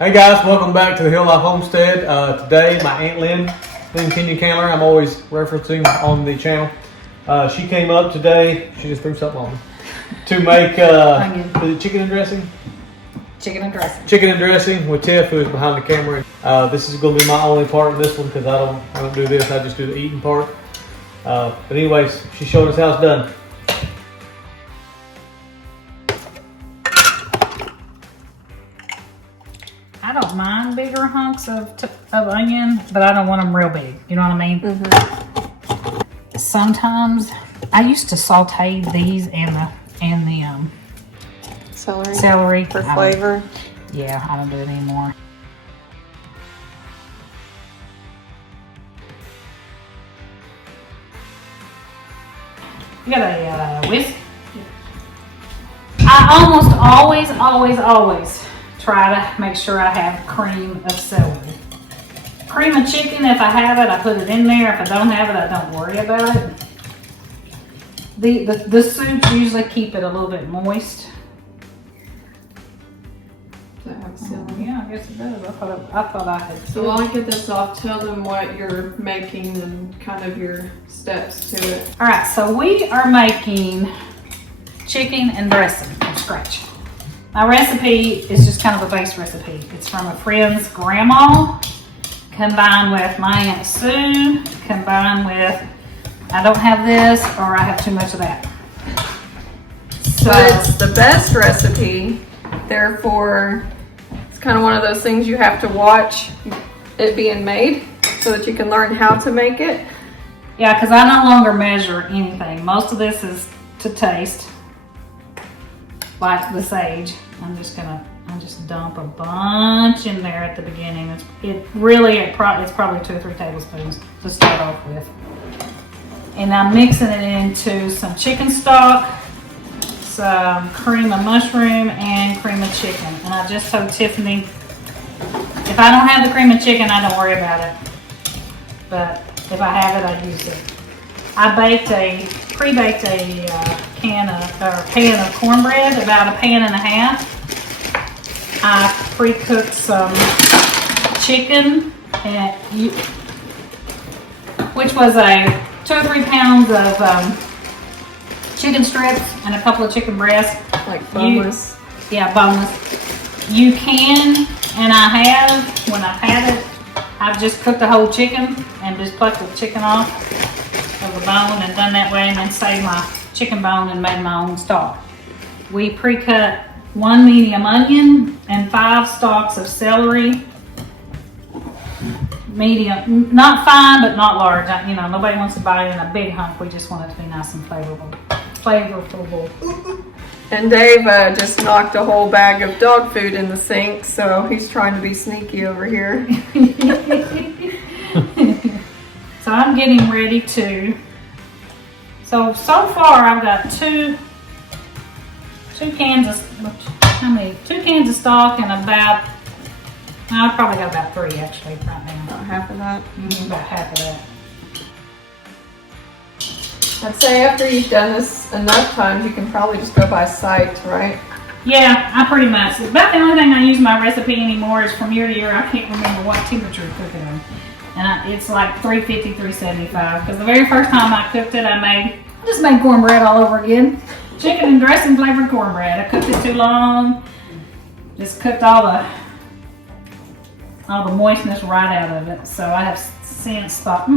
Hey guys, welcome back to the Hill Life Homestead. Today, my Aunt Lynn Kenyon Candler, I'm always referencing on the channel. She came up today, she just threw something on me, to make chicken and dressing? Chicken and dressing. Chicken and dressing with Tiff, who is behind the camera. This is going to be my only part in this one because I don't do this, I just do the eating part. But anyways, she showed us how it's done. I don't mind bigger hunks of onion, but I don't want them real big. You know what I mean? Mm-hmm. Sometimes I used to saute these and the celery for flavor. Yeah, I don't do it anymore. You got a whisk? I almost always try to make sure I have cream of celery. Cream of chicken, if I have it, I put it in there. If I don't have it, I don't worry about it. The soups usually keep it a little bit moist. Yeah, I guess it does. I thought I had. So while I get this off, tell them what you're making and kind of your steps to it. All right, so we are making chicken and dressing from scratch. My recipe is just kind of a base recipe. It's from a friend's grandma, combined with my Aunt Sue, combined with, I don't have this, or I have too much of that. So but it's the best recipe, therefore, it's kind of one of those things you have to watch it being made so that you can learn how to make it. Yeah, because I no longer measure anything. Most of this is to taste. Like the sage, it's dump a bunch in there at the beginning. It's probably 2 or 3 tablespoons to start off with. And I'm mixing it into some chicken stock, some cream of mushroom, and cream of chicken. And I just told Tiffany, if I don't have the cream of chicken, I don't worry about it. But if I have it, I use it. I pre-baked a pan of cornbread, about a pan and a half. I pre-cooked some chicken, which was 2 or 3 pounds of chicken strips and a couple of chicken breasts. Like boneless? Yeah, boneless. You can, and I have, when I've had it, I've just cooked the whole chicken and just plucked the chicken off of the bone and done that way, and then saved my chicken bone and made my own stock. We pre-cut 1 medium onion and 5 stalks of celery. Medium, not fine, but not large. Nobody wants to buy it in a big hunk. We just want it to be nice and flavorful. And Dave just knocked a whole bag of dog food in the sink, so he's trying to be sneaky over here. So I'm getting ready to. So far I've got two cans of 2 cans of stock and about. I've probably got about 3 actually right now. About half of that. Mm-hmm, about half of that. I'd say after you've done this enough times, you can probably just go by sight, right? Yeah, I pretty much. About the only thing I use my recipe anymore is from year to year. I can't remember what temperature to cook it on. And it's like 350, 375. Because the very first time I cooked it, I just made cornbread all over again. Chicken and dressing flavored cornbread. I cooked it too long. Just cooked all the moistness right out of it. So I have since thought, I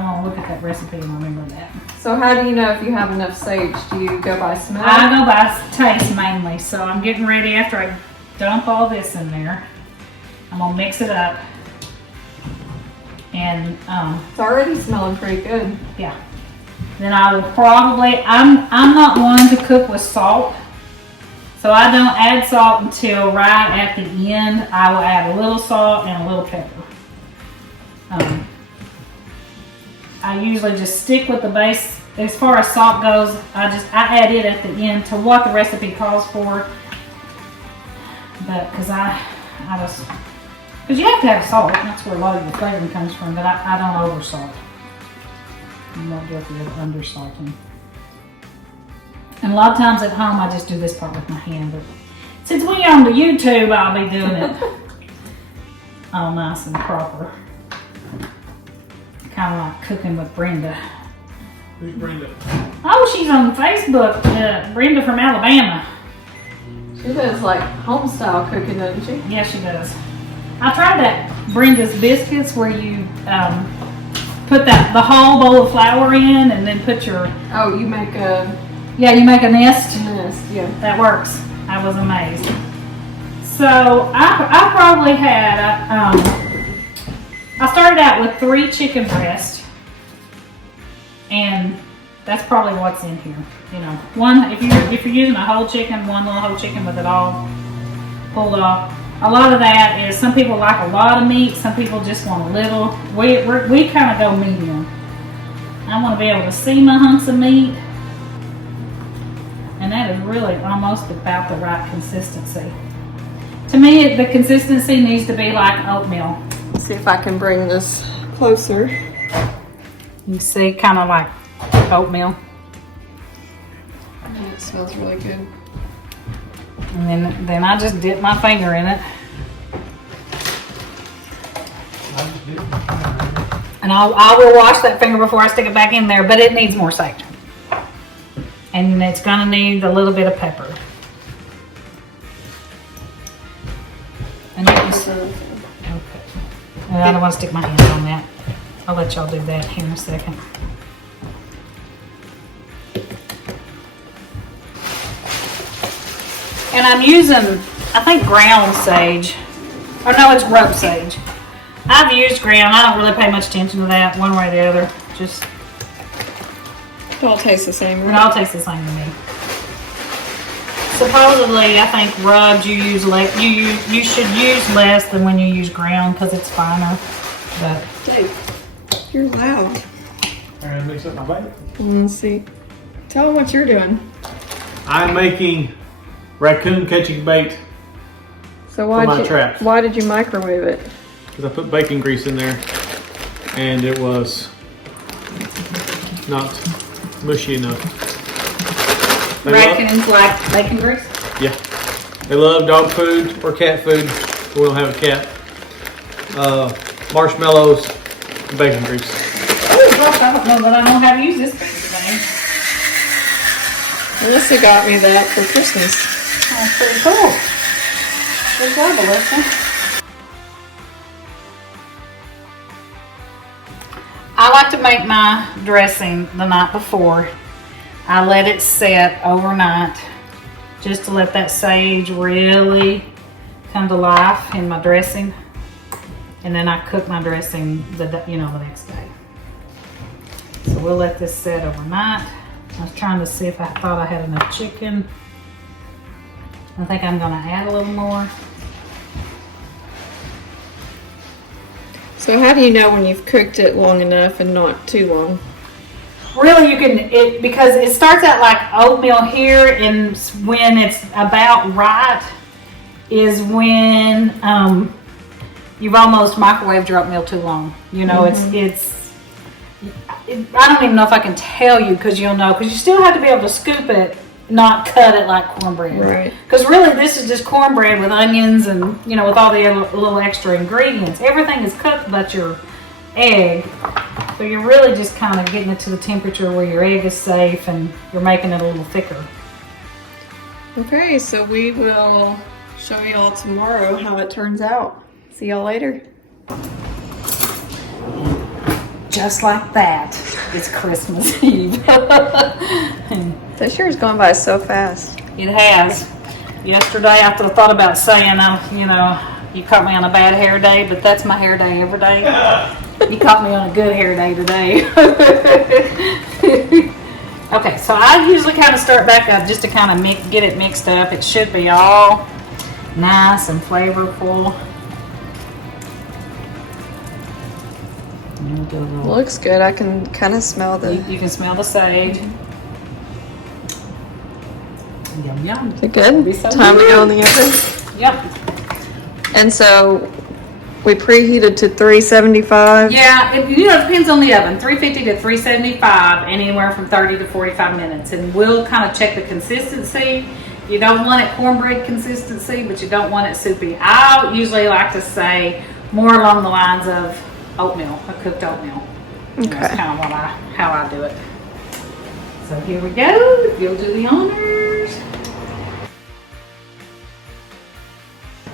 want to look at that recipe and remember that. So how do you know if you have enough sage? Do you go by smell? I go by taste mainly. So I'm getting ready after I dump all this in there. I'm going to mix it up. And it's already smelling pretty good. Yeah. Then I will probably, I'm not one to cook with salt. So I don't add salt until right at the end. I will add a little salt and a little pepper. I usually just stick with the base. As far as salt goes, I add it at the end to what the recipe calls for. But because you have to have salt, that's where a lot of your flavoring comes from, but I don't over salt. I'm not guilty of undersalting. And a lot of times at home, I just do this part with my hand. But since we're on the YouTube, I'll be doing it all nice and proper. Kind of like cooking with Brenda. Who's Brenda? Oh, she's on Facebook. Brenda from Alabama. She does like home style cooking, doesn't she? Yeah, she does. I tried that Brenda's biscuits where you put the whole bowl of flour in and then put your... Oh, you make a Yeah, you make a nest. yeah. That works. I was amazed. So I probably had, I started out with 3 chicken breasts, and that's probably what's in here. You know, one, if you're using a whole chicken, one little whole chicken with it all pulled off. A lot of that is, some people like a lot of meat, some people just want a little. We kind of go medium. I want to be able to see my hunks of meat, and that is really almost about the right consistency. To me, the consistency needs to be like oatmeal. Let's see if I can bring this closer. You see, kind of like oatmeal. It smells really good. And then I just dip my finger in it. And I will wash that finger before I stick it back in there, but it needs more sage. And it's gonna need a little bit of pepper. And you can see, okay. And I don't want to stick my hands on that. I'll let y'all do that here in a second. And I'm using, I think, ground sage. Or no, it's rope sage. I've used ground. I don't really pay much attention to that one way or the other. Just, It all tastes the same, it right? all tastes the same to me. Supposedly, I think rubbed you should use less than when you use ground because it's finer. But Dave, you're loud. All right, mix up my bag. Let's see. Tell them what you're doing. I'm making raccoon catching bait So for my traps. why did you microwave it? Because I put bacon grease in there and it was not mushy enough. They raccoons like bacon grease. Yeah. They love dog food or cat food. We don't have a cat. Marshmallows, bacon grease. Oh gosh, I don't know that I know how to use this thing. Alyssa got me that for Christmas. That's pretty cool. Good job, Alyssa. I like to make my dressing the night before. I let it set overnight just to let that sage really come to life in my dressing. And then I cook my dressing the next day. So we'll let this set overnight. I was trying to see if I thought I had enough chicken. I think I'm gonna add a little more. So how do you know when you've cooked it long enough and not too long? Really, you can, because it starts out like oatmeal here, and when it's about right is when you've almost microwaved your oatmeal too long. You know, I don't even know if I can tell you, because you'll know, because you still have to be able to scoop it, not cut it like cornbread. Right. Because really this is just cornbread with onions and, with all the other little extra ingredients. Everything is cooked but your egg. So you're really just kind of getting it to the temperature where your egg is safe and you're making it a little thicker. Okay, so we will show y'all tomorrow how it turns out. See y'all later. Just like that, it's Christmas Eve. This year's gone by so fast. It has. Yesterday I thought about saying, you caught me on a bad hair day, but that's my hair day every day. You caught me on a good hair day today. Okay, so I usually kind of start back up just to kind of get it mixed up. It should be all nice and flavorful. Looks good. I can kind of smell the... You can smell the sage. Yum yum. Is it good? So Time to go in the oven. Yep. And so we preheated to 375. Yeah, it depends on the oven. 350 to 375, anywhere from 30 to 45 minutes. And we'll kind of check the consistency. You don't want it cornbread consistency, but you don't want it soupy. I usually like to say more along the lines of oatmeal, a cooked oatmeal. Okay. That's kind of how I do it. So here we go. You'll do the honors.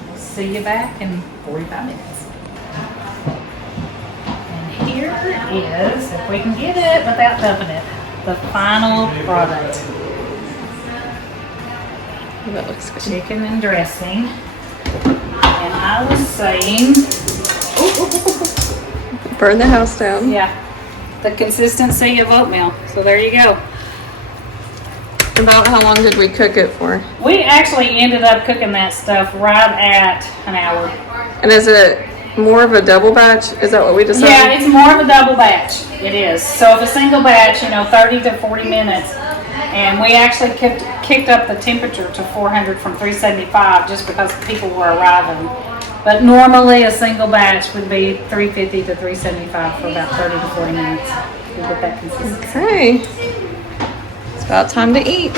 We'll see you back in 45 minutes. And here is, if we can get it without dumping it, the final product. That looks good. Chicken and dressing. And I was saying, Burn the house down. yeah, the consistency of oatmeal. So there you go. About how long did we cook it for? We actually ended up cooking that stuff right at an hour. And is it more of a double batch? Is that what we decided? Yeah, it's more of a double batch. It is. So if a single batch, 30 to 40 minutes. And we actually kicked up the temperature to 400 from 375 just because people were arriving. But normally a single batch would be 350 to 375 for about 30 to 40 minutes to get that consistency. Okay. It's about time to eat.